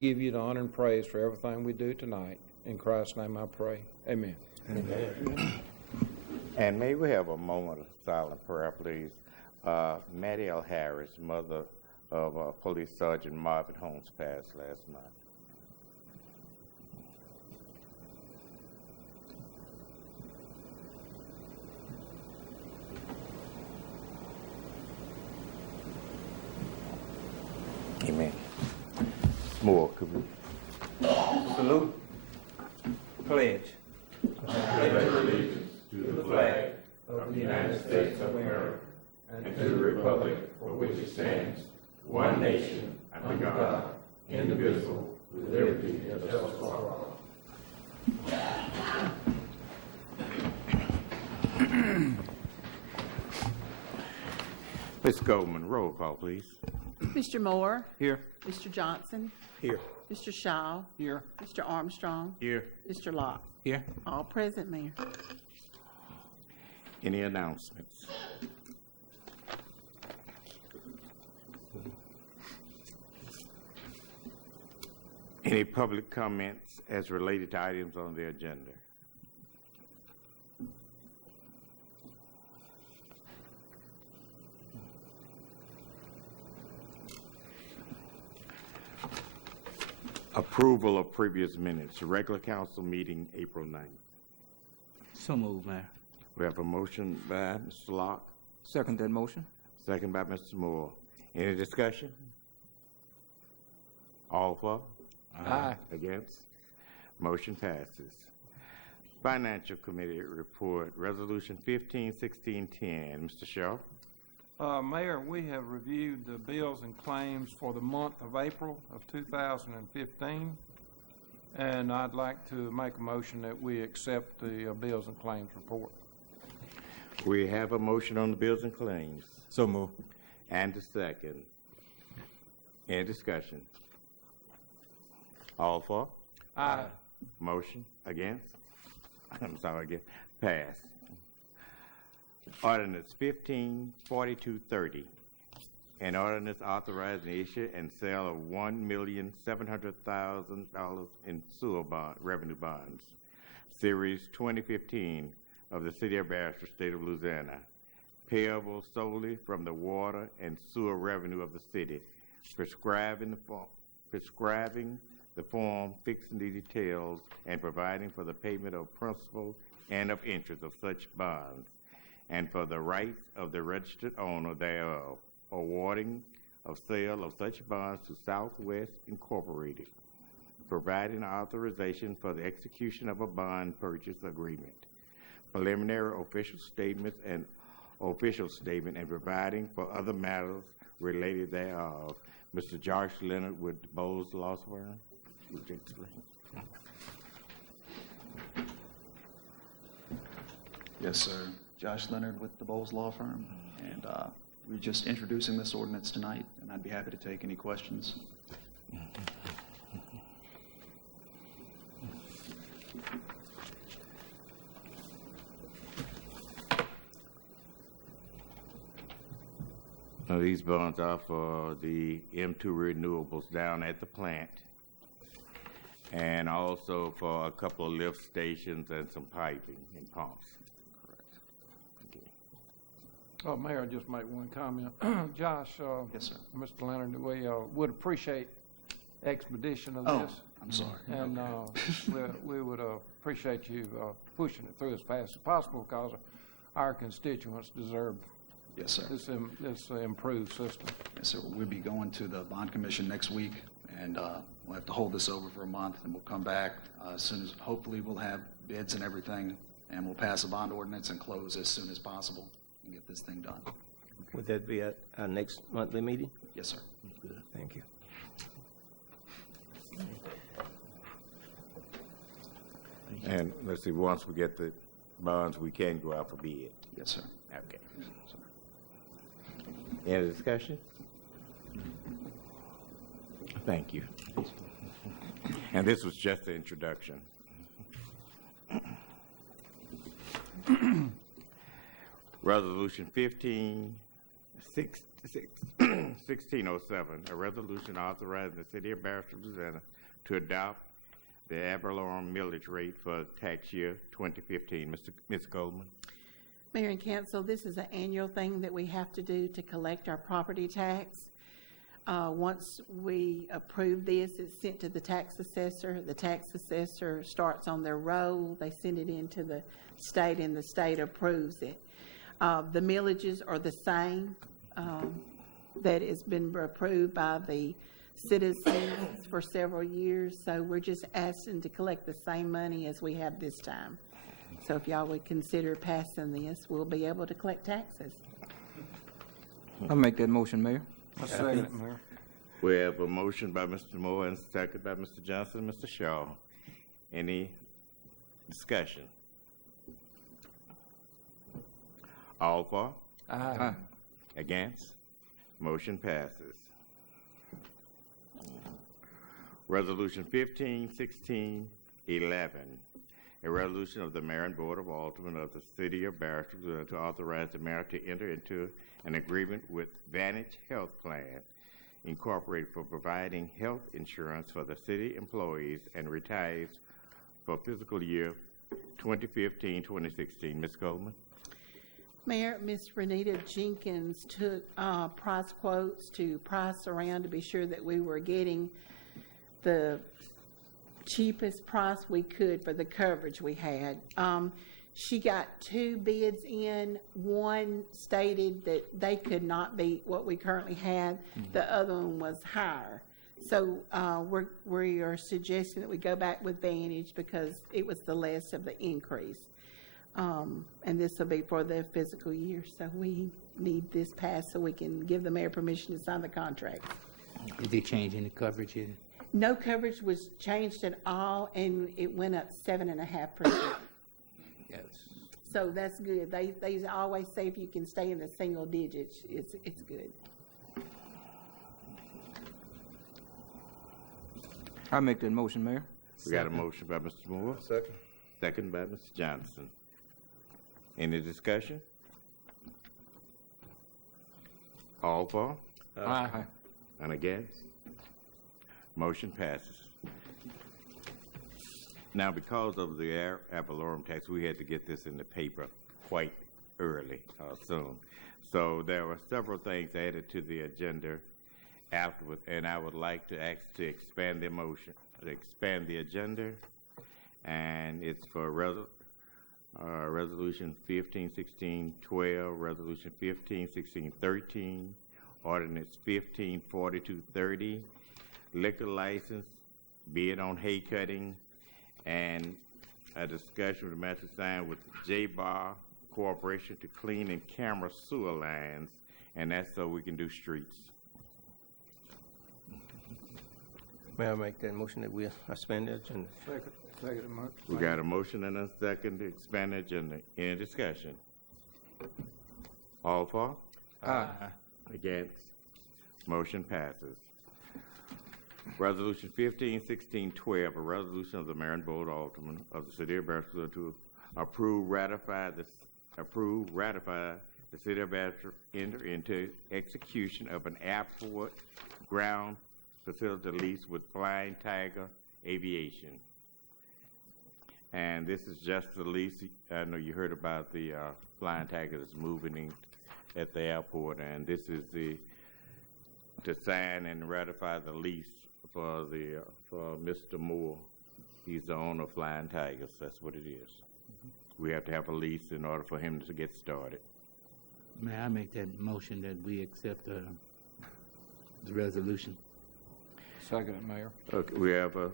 give you the honor and praise for everything we do tonight. In Christ's name I pray. Amen. Amen. And may we have a moment of silent prayer, please. Maddie L. Harris, mother of Police Sergeant Marvin Holmes, passed last month. Amen. More, could we? Salute. Pledge. I pledge allegiance to the flag of the United States of America and to the republic for which it stands, one nation, under God, indivisible, with liberty and justice for all. Ms. Goldman, roll call, please. Mr. Moore. Here. Mr. Johnson. Here. Mr. Shaw. Here. Mr. Armstrong. Here. Mr. Locke. Here. All present, Mayor. Any announcements? Any public comments as related to items on the agenda? Approval of previous minutes. Regular council meeting, April 9th. So moved, Mayor. We have a motion by Mr. Locke, Second that motion. second by Mr. Moore. Any discussion? All for? Aye. Against? Motion passes. Financial Committee report, Resolution 151610. Mr. Shaw? Mayor, we have reviewed the bills and claims for the month of April of 2015, and I'd like to make a motion that we accept the bills and claims report. We have a motion on the bills and claims. So moved. And a second. Any discussion? All for? Aye. Motion? Against? I'm sorry, again. Pass. Ordinance 154230. An ordinance authorizing the issue and sale of $1,700,000 in sewer revenue bonds. Series 2015 of the City of Bastrop, State of Louisiana. Payable solely from the water and sewer revenue of the city. Prescribing the form, fixing the details, and providing for the payment of principal and of interest of such bonds, and for the rights of the registered owner thereof, awarding of sale of such bonds to Southwest Incorporated, providing authorization for the execution of a bond purchase agreement, preliminary official statement and providing for other matters related thereof. Mr. Josh Leonard with Bowles Law Firm. Yes, sir. Josh Leonard with the Bowles Law Firm, and we're just introducing this ordinance tonight, and I'd be happy to take any questions. Now, these bonds are for the M2 renewables down at the plant, and also for a couple of lift stations and some piping and pumps. Oh, Mayor, I'll just make one comment. Josh, Yes, sir. Mr. Leonard, we would appreciate expedition of Oh, this. I'm sorry. And we would appreciate you pushing it through as fast as possible, because our constituents deserve Yes, sir. this improved system. Yes, sir. We'll be going to the Bond Commission next week, and we'll have to hold this over for a month, and we'll come back as soon as, hopefully we'll have bids and everything, and we'll pass a bond ordinance and close as soon as possible and get this thing done. Would that be at our next monthly meeting? Yes, sir. Good. Thank you. And let's see, once we get the bonds, we can go out for bid. Yes, sir. Okay. Any discussion? Thank you. And this was just the introduction. Resolution 1516 1607, a resolution authorizing the city of Bastrop, Louisiana to adopt the ad valorem millage rate for tax year 2015. Ms. Goldman. Mayor and council, this is an annual thing that we have to do to collect our property tax. Once we approve this, it's sent to the tax assessor. The tax assessor starts on their roll. They send it into the state, and the state approves it. The millages are the same. That has been approved by the citizens for several years, so we're just asking to collect the same money as we have this time. So if y'all would consider passing this, we'll be able to collect taxes. I'll make that motion, Mayor. I second it, Mayor. We have a motion by Mr. Moore and second by Mr. Johnson and Mr. Shaw. Any discussion? All for? Aye. Against? Motion passes. Resolution 151611, a resolution of the Mayor and Board of Aldermen of the City of Bastrop to authorize the mayor to enter into an agreement with Vantage Health Plan Incorporated for providing health insurance for the city employees and retirees for fiscal year 2015-2016. Ms. Goldman. Mayor, Ms. Renita Jenkins took price quotes to price around to be sure that we were getting the cheapest price we could for the coverage we had. She got 2 bids in. One stated that they could not beat what we currently had. The other one was higher. So we are suggesting that we go back with Vantage because it was the less of the increase. And this will be for the fiscal year. So we need this passed so we can give the mayor permission to sign the contract. Did they change any coverage in it? No coverage was changed at all, and it went up 7.5%. Yes. So that's good. They always say if you can stay in the single digits, it's good. I'll make that motion, Mayor. We got a motion by Mr. Moore. Second. Second by Mr. Johnson. Any discussion? All for? Aye. And against? Motion passes. Now, because of the ad valorem tax, we had to get this in the paper quite early, soon. So there were several things added to the agenda afterwards, and I would like to ask to expand the motion, to expand the agenda, and it's for Resolution 151612, Resolution 151613, Ordinance 154230, liquor license, bid on hay cutting, and a discussion with the master sign with J-Bar Corporation to clean and camera sewer lines, and that's so we can do streets. May I make that motion that we suspend the agenda? Second, We got a motion and a second to expand the agenda. Any discussion? All for? Aye. Against? Motion passes. Resolution 151612, a resolution of the Mayor and Board of Aldermen of the City of Bastrop to ratify the City of Bastrop enter into execution of an airport ground facility lease with Flying Tiger Aviation. And this is just the lease. I know you heard about the Flying Tiger that's moving in at the airport, and this is to sign and ratify the lease for Mr. Moore. He's the owner of Flying Tigers. That's what it is. We have to have a lease in order for him to get started. May I make that motion that we accept the resolution? second it, Mayor. Okay, we have a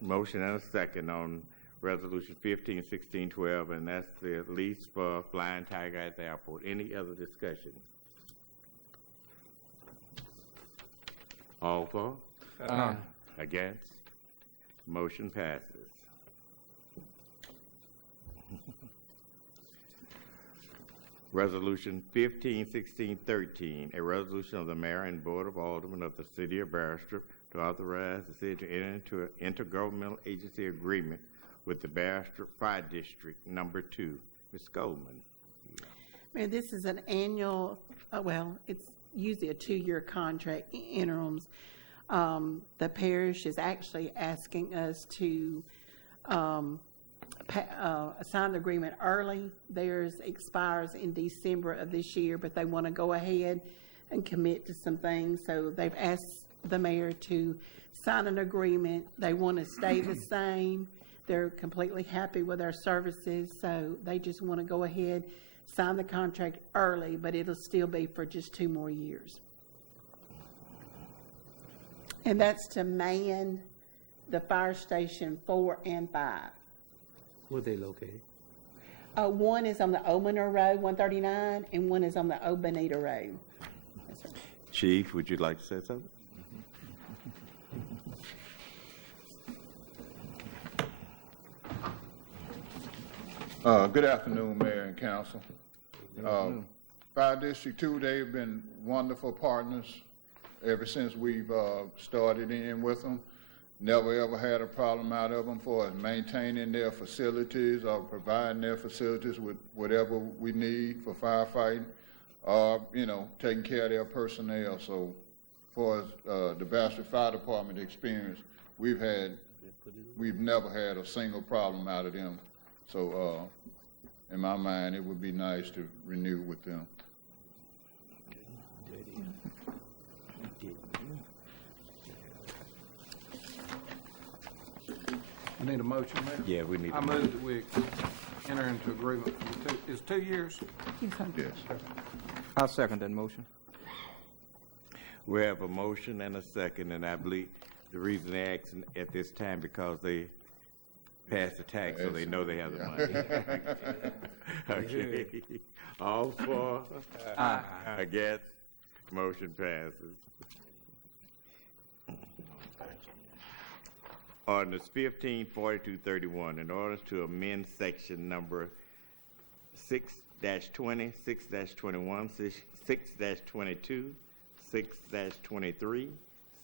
motion and a second on Resolution 151612, and that's the lease for Flying Tiger at the airport. Any other discussion? All for? Aye. Against? Motion passes. Resolution 151613, a resolution of the Mayor and Board of Aldermen of the City of Bastrop to authorize the city to enter into an intergovernmental agency agreement with the Bastrop Fire District Number 2. Ms. Goldman. Mayor, this is an annual, it's usually a 2-year contract interims. The parish is actually asking us to sign the agreement early. Theirs expires in December of this year, but they want to go ahead and commit to some things. So they've asked the mayor to sign an agreement. They want to stay the same. They're completely happy with our services, so they just want to go ahead, sign the contract early, but it'll still be for just 2 more years. And that's to man the fire station 4 and 5. Where they located? One is on the Old Monroe Road, 139, and one is on the Old Bonita Road. Yes, sir. Chief, would you like to say something? Good afternoon, Mayor and Council. Fire District 2, they've been wonderful partners ever since we've started in with them. Never ever had a problem out of them for maintaining their facilities or providing their facilities with whatever we need for firefighting, or, taking care of their personnel. So for the Bastrop Fire Department experience, we've never had a single problem out of them. So in my mind, it would be nice to renew with them. I need a motion, Mayor. Yeah, we need I a move that we enter into agreement for it's 2 years. Yes. I'll second that motion. We have a motion and a second, and I believe the reason they're asking at this time because they passed the tax, so they know they have the money. Okay. All for? Aye. Against? Motion passes. Ordinance 154231, in order to amend section number 6-20, 6-21, 6-22, 6-23,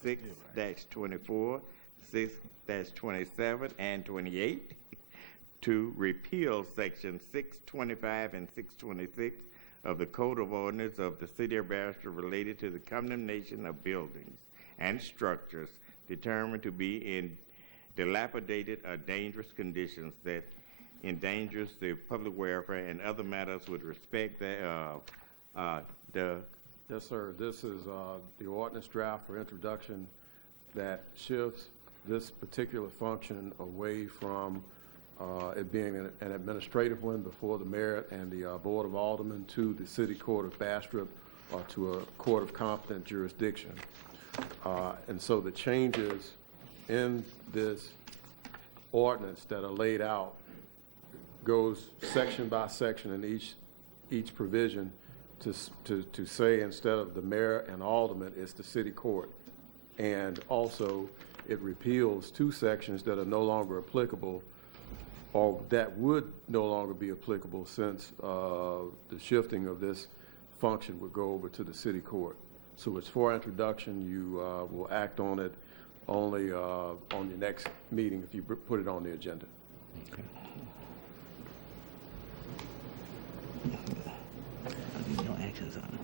6-24, 6-27, and 28, to repeal section 625 and 626 of the Code of Ordinance of the City of Bastrop related to the condemnation of buildings and structures determined to be in dilapidated or dangerous conditions that endangers the public welfare and other matters with respect thereof. Yes, sir. This is the ordinance draft for introduction that shifts this particular function away from it being an administrative one before the mayor and the Board of Aldermen to the City Court of Bastrop or to a court of competent jurisdiction. And so the changes in this ordinance that are laid out goes section by section in each provision to say instead of the mayor and alderman, it's the city court. And also it repeals 2 sections that are no longer applicable or that would no longer be applicable since the shifting of this function would go over to the city court. So it's for introduction. You will act on it only on your next meeting if you put it on the agenda. Okay. No actions on it.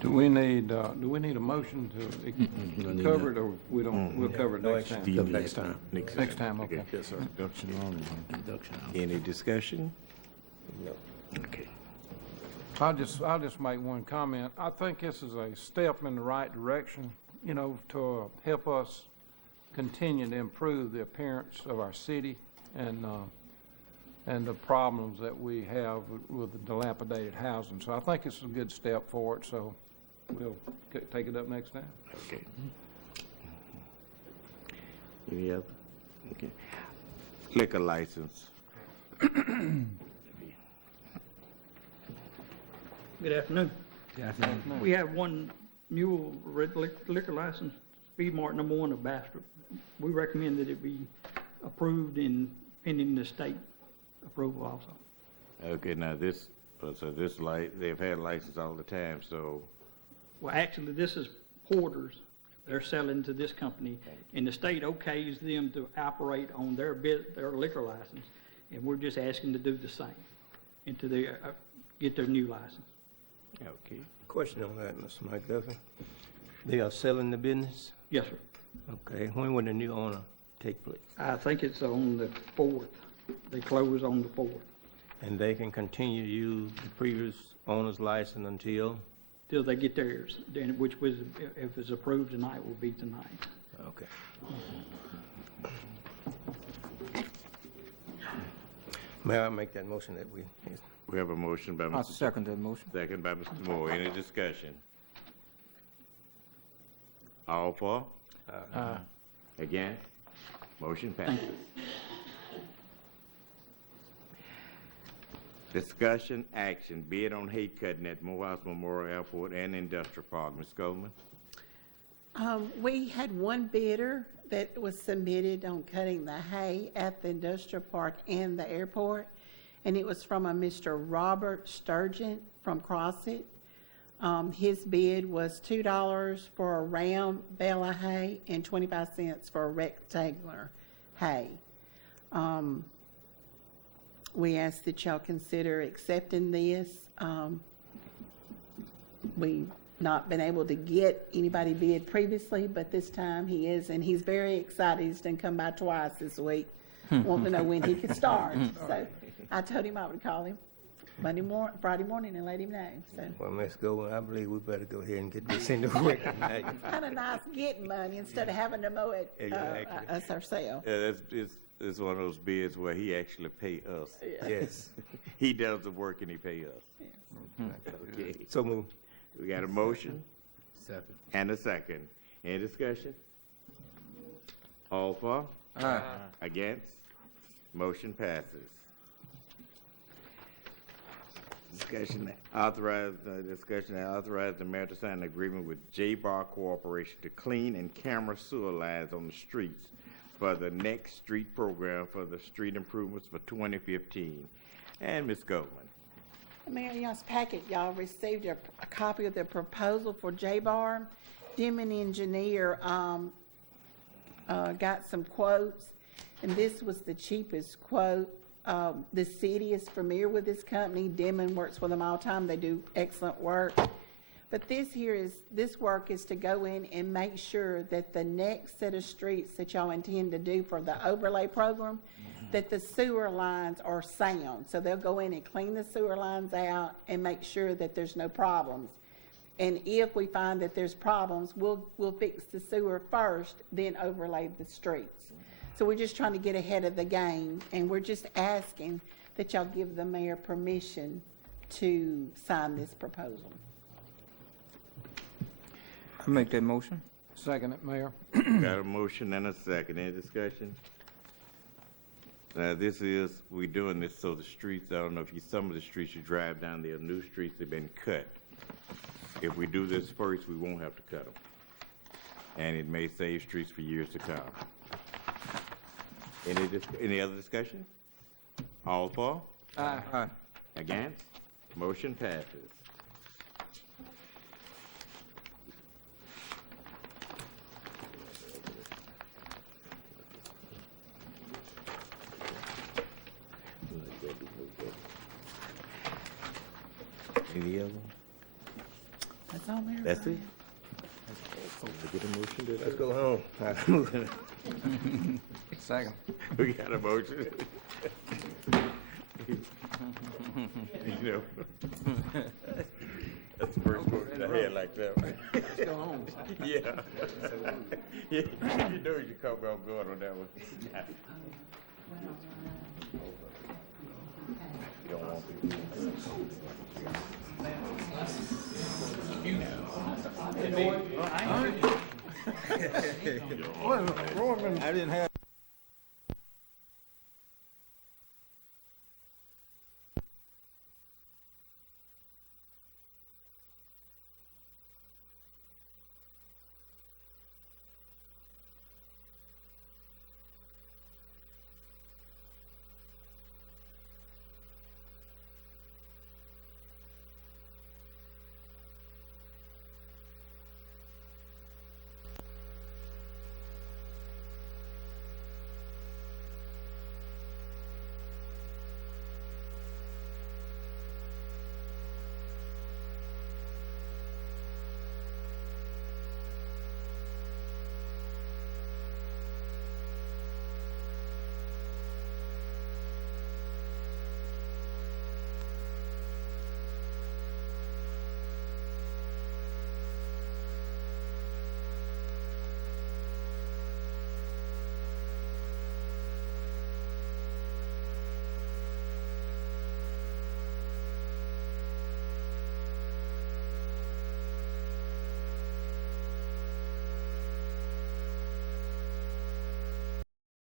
Do we need a motion to cover it, or we don't? We'll cover it next time. Next time. Next time, okay. Yes, sir. Introduction only. Introduction only. Any discussion? No. Okay. I'll just make one comment. I think this is a step in the right direction, to help us continue to improve the appearance of our city and the problems that we have with the dilapidated housing. So I think it's a good step forward, so we'll take it up next time. Okay. Any other? Okay. Liquor license. Good afternoon. We have one new liquor license, Speed Mart number 1 of Bastrop. We recommend that it be approved and pending the state approval also. Okay, now this they've had license all the time, so. Well, actually, this is Porter's. They're selling to this company, and the state okays them to operate on their liquor license, and we're just asking to do the same and to get their new license. Okay. Question on that, Mr. McDuffie. They are selling the business? Yes, sir. Okay, when will the new owner take place? I think it's on the 4th. They close on the 4th. And they can continue to use the previous owner's license until? Till they get theirs, then, which was, if it's approved tonight, will be tonight. Okay. May I make that motion that we, We have a motion by I Mr. second that motion. Second by Mr. Moore. Any discussion? All for? Against? Motion passes. Discussion, action, bid on hay cutting at Morehouse Memorial Airport and Industrial Park. Ms. Goldman? We had one bidder that was submitted on cutting the hay at the industrial park and the airport, and it was from a Mr. Robert Sturgeon from Crossett. His bid was $2 for a round bale of hay and 25 cents for a rectangular hay. We ask that y'all consider accepting this. We've not been able to get anybody bid previously, but this time he is, and he's very excited. He's done come by twice this week, wanting to know when he could start. So I told him I would call him Friday morning and let him know. So well, Ms. Goldman, I believe we better go ahead and get this into work tonight. kind of nice getting money instead of having to mow it Exactly. us ourselves. Yeah, it's one of those bids where he actually pay us. Yes. He does the work and he pay us. Okay. So move. We got a motion Second. and a second. Any discussion? All for? Against? Motion passes. Discussion authorize the mayor to sign an agreement with J-Bar Corporation to clean and camera sewer lines on the streets for the next street program for the street improvements for 2015. And Ms. Goldman. Mayor, in y'all's packet, y'all received a copy of the proposal for J-Bar. Demon Engineer got some quotes, and this was the cheapest quote. The city is familiar with this company. Demon works with them all the time. They do excellent work. But this work is to go in and make sure that the next set of streets that y'all intend to do for the overlay program, that the sewer lines are sound. So they'll go in and clean the sewer lines out and make sure that there's no problems. And if we find that there's problems, we'll fix the sewer first, then overlay the streets. So we're just trying to get ahead of the game, and we're just asking that y'all give the mayor permission to sign this proposal. I make that motion. Second it, Mayor. Got a motion and a second. Any discussion? Now, we're doing this so the streets, I don't know if some of the streets you drive down there, new streets have been cut. If we do this first, we won't have to cut them. And it may save streets for years to come. Any other discussion? All for? Aye. Against? Motion passes. Any other? That's all, Mayor. That's it? Get a motion to Let's go home. Second. We got a motion. You know, that's the first motion I had like that. Let's go home. Yeah. Yeah, you know you come on good on that one. You don't want to. I didn't have